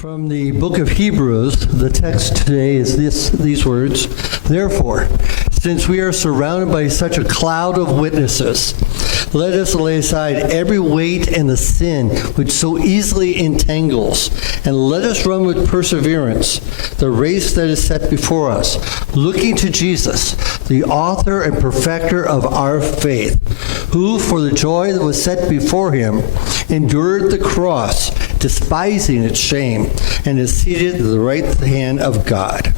From the book of Hebrews, the text today is these words. Therefore, since we are surrounded by such a cloud of witnesses, let us lay aside every weight and the sin which so easily entangles, and let us run with perseverance the race that is set before us, looking to Jesus, the author and perfecter of our faith, who, for the joy that was set before him, endured the cross, despising its shame, and is seated at the right hand of God.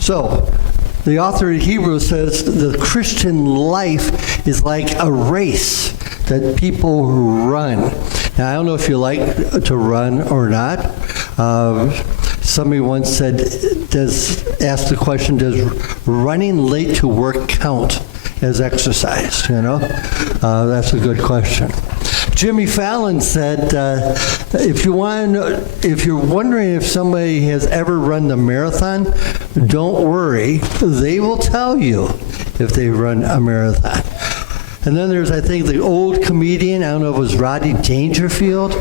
So, the author of Hebrews says the Christian life is like a race that people run. Now, I don't know if you like to run or not. Somebody once said, asked the question, does running late to work count as exercise? That's a good question. Jimmy Fallon said, if you're wondering if somebody has ever run the marathon, don't worry. They will tell you if they run a marathon. And then there's, I think, the old comedian, I don't know if it was Rodney Dangerfield,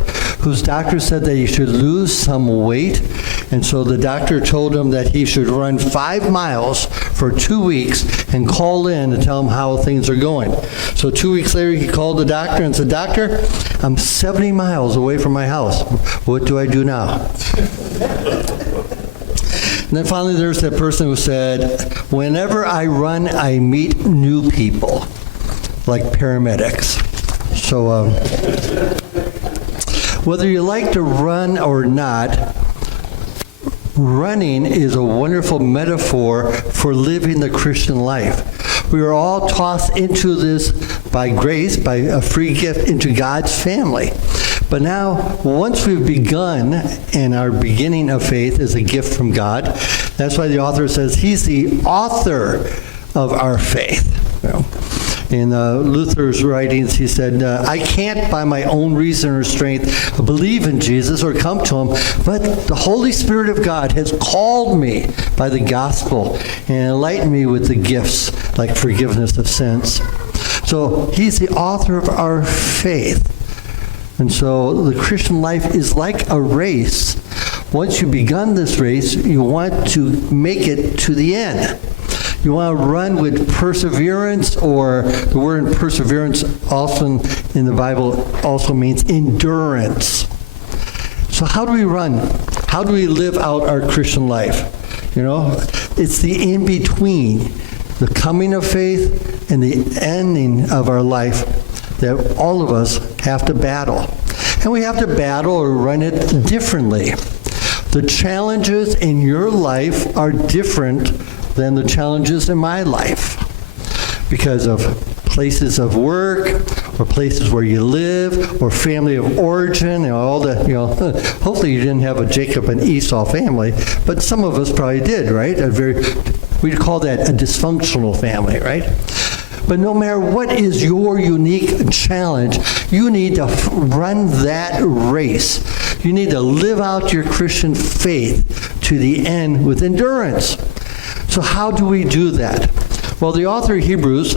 whose doctor said that he should lose some weight. And so the doctor told him that he should run 5 miles for 2 weeks and call in to tell him how things are going. So 2 weeks later, he called the doctor and said, "Doctor, I'm 70 miles away from my house. What do I do now?" And then finally, there's that person who said, "Whenever I run, I meet new people, like paramedics." So whether you like to run or not, running is a wonderful metaphor for living the Christian life. We are all tossed into this by grace, by a free gift, into God's family. But now, once we've begun, and our beginning of faith is a gift from God, that's why the author says he's the author of our faith. In Luther's writings, he said, I can't by my own reason or strength believe in Jesus or come to him, but the Holy Spirit of God has called me by the gospel and enlightened me with the gifts like forgiveness of sins. So he's the author of our faith. And so the Christian life is like a race. Once you've begun this race, you want to make it to the end. You want to run with perseverance, or the word perseverance often in the Bible also means endurance. So how do we run? How do we live out our Christian life? It's the in-between, the coming of faith and the ending of our life that all of us have to battle. And we have to battle or run it differently. The challenges in your life are different than the challenges in my life because of places of work or places where you live or family of origin and all that. Hopefully you didn't have a Jacob and Esau family, but some of us probably did, right? We'd call that a dysfunctional family, right? But no matter what is your unique challenge, you need to run that race. You need to live out your Christian faith to the end with endurance. So how do we do that? Well, the author of Hebrews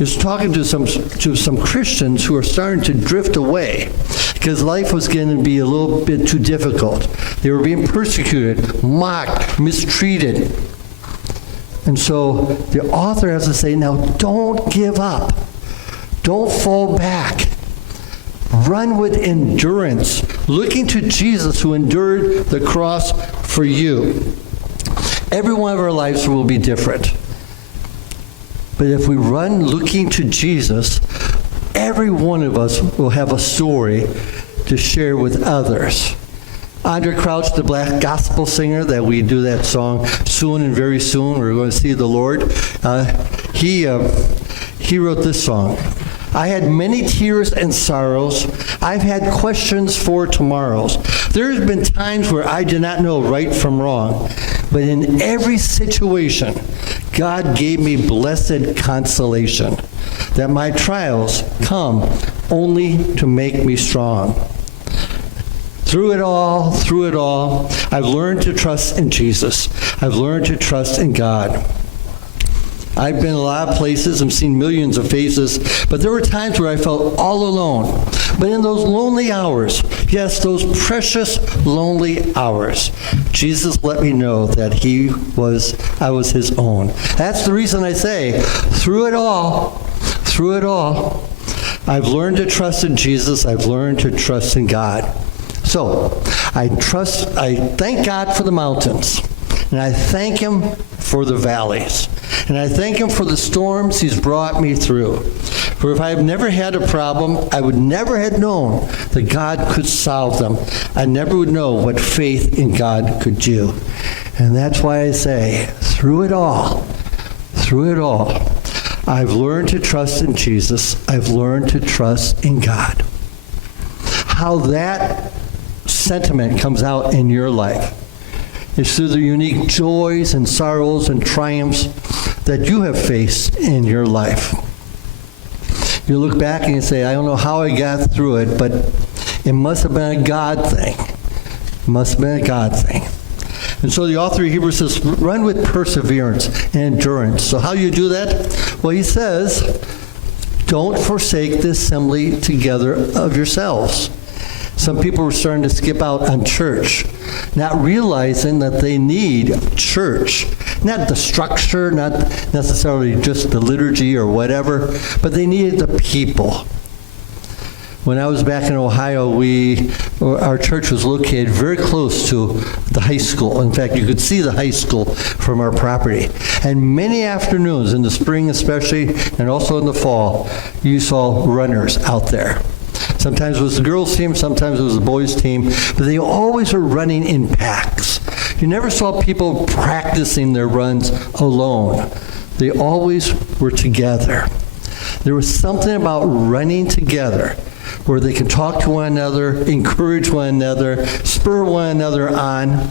is talking to some Christians who are starting to drift away because life was going to be a little bit too difficult. They were being persecuted, mocked, mistreated. And so the author has to say, now don't give up. Don't fall back. Run with endurance, looking to Jesus who endured the cross for you. Every one of our lives will be different. But if we run looking to Jesus, every one of us will have a story to share with others. Andre Crouch, the black gospel singer that we do that song, Soon and Very Soon, We're Going to See the Lord, he wrote this song. I had many tears and sorrows. I've had questions for tomorrows. There's been times where I did not know right from wrong. But in every situation, God gave me blessed consolation that my trials come only to make me strong. Through it all, I've learned to trust in Jesus. I've learned to trust in God. I've been a lot of places and seen millions of faces, but there were times where I felt all alone. But in those lonely hours, yes, those precious lonely hours, Jesus let me know that I was his own. That's the reason I say, through it all, I've learned to trust in Jesus. I've learned to trust in God. So, I thank God for the mountains, and I thank him for the valleys, and I thank him for the storms he's brought me through. For if I had never had a problem, I would never have known that God could solve them. I never would know what faith in God could do. And that's why I say, through it all, I've learned to trust in Jesus. I've learned to trust in God. How that sentiment comes out in your life is through the unique joys and sorrows and triumphs that you have faced in your life. You look back and you say, I don't know how I got through it, but it must have been a God thing. It must have been a God thing. And so the author of Hebrews says, run with perseverance and endurance. So how do you do that? Well, he says, don't forsake the assembly together of yourselves. Some people were starting to skip out on church, not realizing that they need church. Not the structure, not necessarily just the liturgy or whatever, but they needed the people. When I was back in Ohio, our church was located very close to the high school. In fact, you could see the high school from our property. And many afternoons, in the spring especially, and also in the fall, you saw runners out there. Sometimes it was the girls' team, sometimes it was the boys' team, but they always were running in packs. You never saw people practicing their runs alone. They always were together. There was something about running together where they can talk to one another, encourage one another, spur one another on,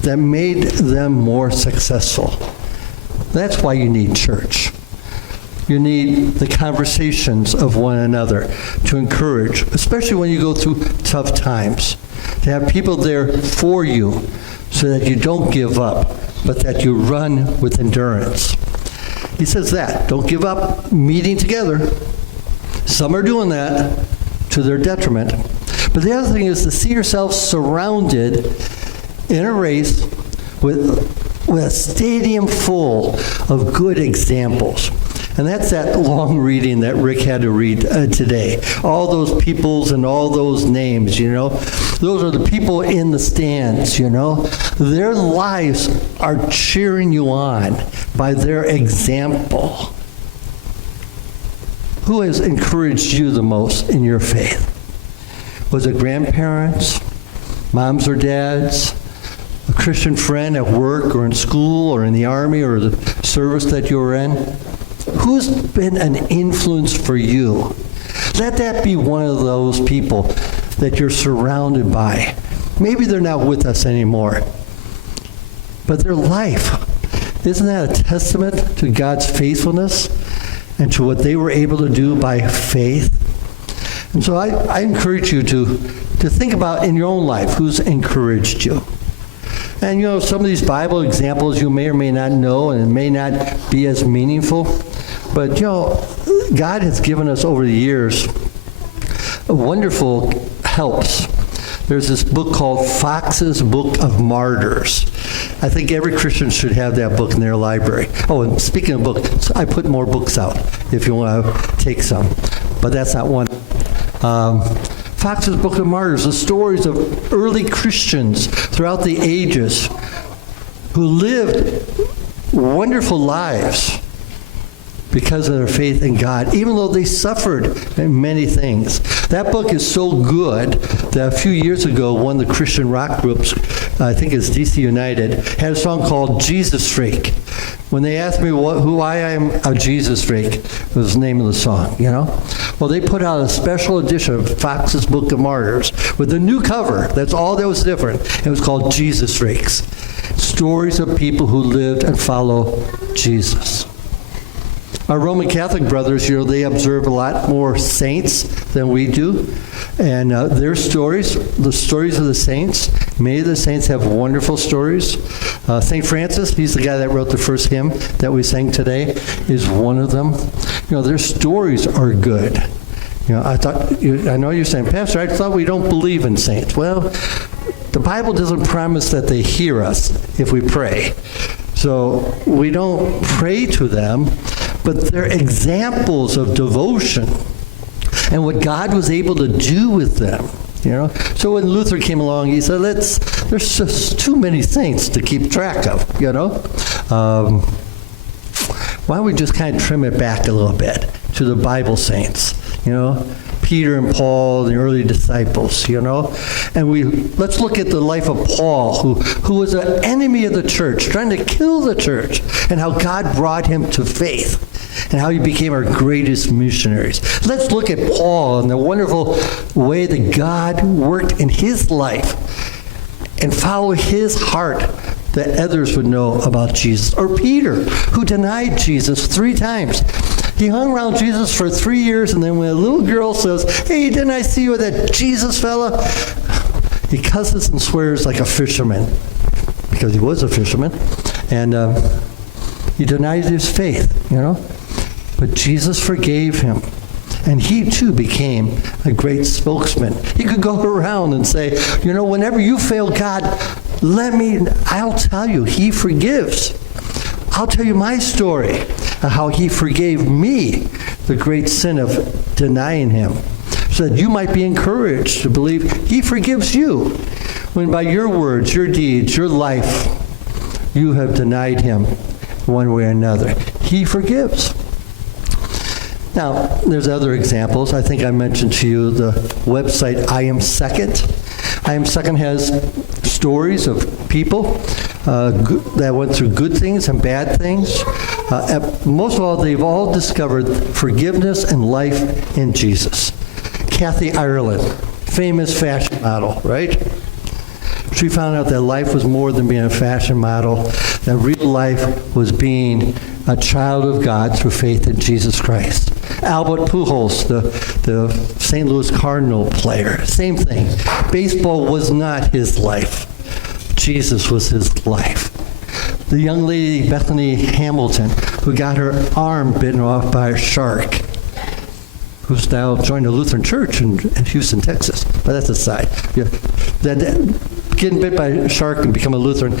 that made them more successful. That's why you need church. You need the conversations of one another to encourage, especially when you go through tough times, to have people there for you so that you don't give up, but that you run with endurance. He says that. Don't give up meeting together. Some are doing that to their detriment. But the other thing is to see yourself surrounded in a race with a stadium full of good examples. And that's that long reading that Rick had to read today. All those peoples and all those names, Those are the people in the stands, Their lives are cheering you on by their example. Who has encouraged you the most in your faith? Was it grandparents, moms or dads, a Christian friend at work or in school or in the army or the service that you were in? Who's been an influence for you? Let that be one of those people that you're surrounded by. Maybe they're not with us anymore, but their life, isn't that a testament to God's faithfulness and to what they were able to do by faith? And so I encourage you to think about in your own life who's encouraged you. And some of these Bible examples you may or may not know, and it may not be as meaningful, but God has given us over the years wonderful helps. There's this book called Fox's Book of Martyrs. I think every Christian should have that book in their library. Oh, and speaking of books, I put more books out if you want to take some, but that's not one. Fox's Book of Martyrs, the stories of early Christians throughout the ages who lived wonderful lives because of their faith in God, even though they suffered many things. That book is so good that a few years ago, one of the Christian rock groups, I think it's DC United, had a song called Jesus Freak. When they asked me who I am, a Jesus Freak was the name of the song, Well, they put out a special edition of Fox's Book of Martyrs with a new cover. That's all that was different. It was called Jesus Freaks. Stories of people who lived and followed Jesus. Our Roman Catholic brothers, they observe a lot more saints than we do. And their stories, the stories of the saints, many of the saints have wonderful stories. St. Francis, he's the guy that wrote the first hymn that we sang today, is one of them. Their stories are good. I know you're saying, Pastor, I thought we don't believe in saints. Well, the Bible doesn't promise that they hear us if we pray. So we don't pray to them, but they're examples of devotion and what God was able to do with them. So when Luther came along, he said, there's just too many saints to keep track of, Why don't we just kind of trim it back a little bit to the Bible saints, Peter and Paul, the early disciples, And let's look at the life of Paul, who was an enemy of the church, trying to kill the church, and how God brought him to faith, and how he became our greatest missionaries. Let's look at Paul and the wonderful way that God worked in his life and follow his heart that others would know about Jesus. Or Peter, who denied Jesus 3 times. He hung around Jesus for 3 years, and then when a little girl says, hey, didn't I see you with that Jesus fella? He cusses and swears like a fisherman, because he was a fisherman. And he denied his faith, But Jesus forgave him. And he, too, became a great spokesman. He could go around and say, whenever you fail God, I'll tell you, he forgives. I'll tell you my story of how he forgave me the great sin of denying him, so that you might be encouraged to believe he forgives you when by your words, your deeds, your life, you have denied him one way or another. He forgives. Now, there's other examples. I think I mentioned to you the website I Am Second. I Am Second has stories of people that went through good things and bad things. Most of all, they've all discovered forgiveness and life in Jesus. Kathy Ireland, famous fashion model, right? She found out that life was more than being a fashion model, that real life was being a child of God through faith in Jesus Christ. Albert Pujols, the St. Louis Cardinal player, same thing. Baseball was not his life. Jesus was his life. The young lady, Bethany Hamilton, who got her arm bitten off by a shark, who's now joined a Lutheran church in Houston, Texas. But that's aside. Yeah. Getting bit by a shark and become a Lutheran,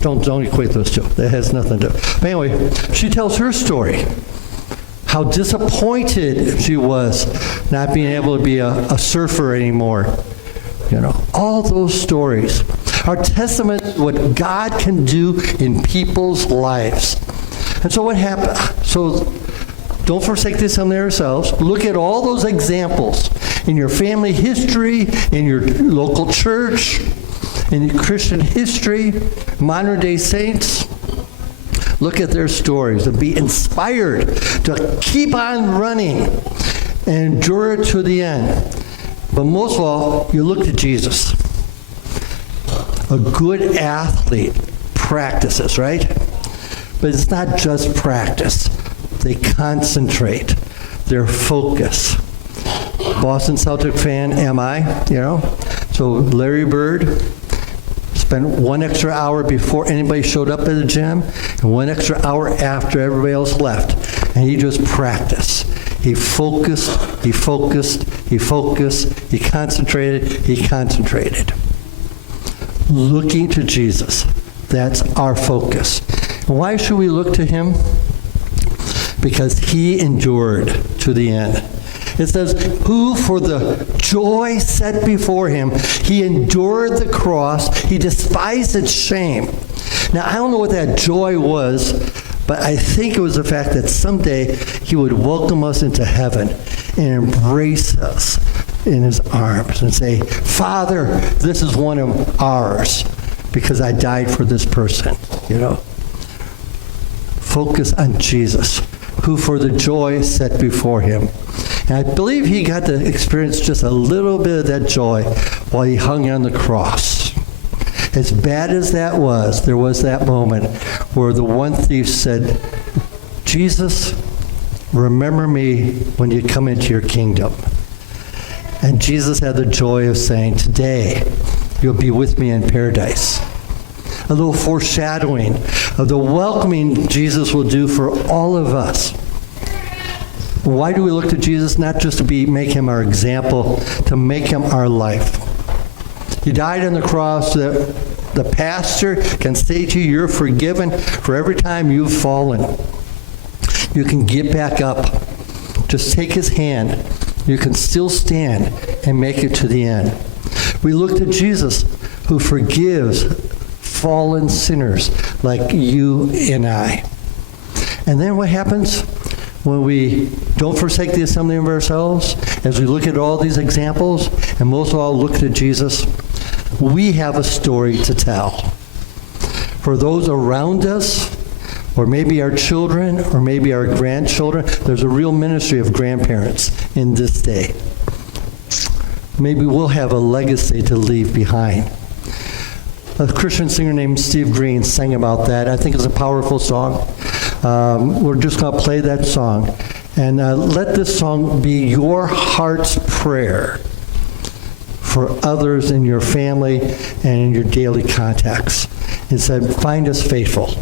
don't equate those two. That has nothing to do. But anyway, she tells her story. How disappointed she was not being able to be a surfer anymore. All those stories are testament to what God can do in people's lives. And so what happened? So don't forsake this on yourselves. Look at all those examples in your family history, in your local church, in Christian history, modern day saints. Look at their stories and be inspired to keep on running and endure it to the end. But most of all, you look to Jesus. A good athlete practices, right? But it's not just practice. They concentrate. They're focused. Boston Celtic fan am I, So Larry Bird spent 1 extra hour before anybody showed up at the gym and 1 extra hour after everybody else left. And he just practiced. He focused, he focused, he focused, he concentrated. Looking to Jesus. That's our focus. Why should we look to him? Because he endured to the end. It says, who for the joy set before him, he endured the cross, he despised its shame. Now, I don't know what that joy was, but I think it was the fact that someday he would welcome us into heaven and embrace us in his arms and say, Father, this is one of ours because I died for this person, Focus on Jesus, who for the joy set before him. And I believe he got to experience just a little bit of that joy while he hung on the cross. As bad as that was, there was that moment where the one thief said, Jesus, remember me when you come into your kingdom. And Jesus had the joy of saying, today you'll be with me in paradise. A little foreshadowing of the welcoming Jesus will do for all of us. Why do we look to Jesus? Not just to make him our example, to make him our life. He died on the cross so that the pastor can say to you, you're forgiven for every time you've fallen. You can get back up. Just take his hand. You can still stand and make it to the end. We look to Jesus, who forgives fallen sinners like you and I. And then what happens when we don't forsake the assembly of ourselves? As we look at all these examples, and most of all look to Jesus, we have a story to tell. For those around us, or maybe our children, or maybe our grandchildren, there's a real ministry of grandparents in this day. Maybe we'll have a legacy to leave behind. A Christian singer named Steve Green sang about that. I think it's a powerful song. We're just going to play that song. And let this song be your heart's prayer for others in your family and in your daily contacts. It said, find us faithful.